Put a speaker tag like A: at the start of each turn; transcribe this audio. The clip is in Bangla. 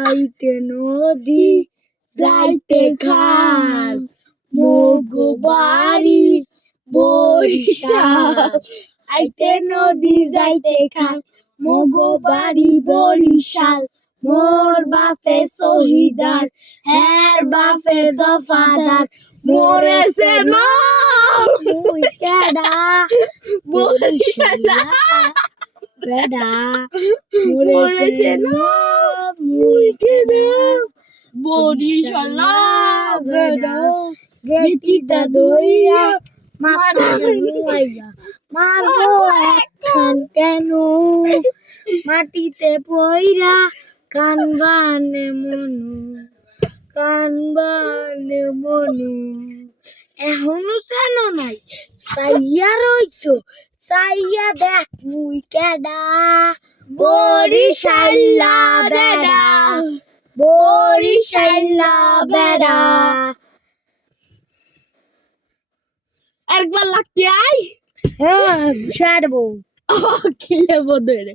A: আইতে নদী যাইতে খাল মগো বাড়ি বরিশাল আইতে নদী যাইতে খাল মগো বাড়ি বরিশাল মোর বাপে শহীদার হের বাপে দফাদার মরেছে না মুই কেডা বরিশাল বেডা মরেছে না মুই কেডা বরিশাল বেডা গেটিটা দইয়া মারবো একখান কেন মাটিতে পইরা কানবানে মনু কানবানে মনু এখনও চেনো নাই সাইয়া রইছো সাইয়া দেখ মুই কেডা? বরিশাল্লা বেডা। বরিশাল্লা বেডা।
B: একবার লাগতে আই
A: হ্যাঁ ছাড়বো
B: লেবো বদরে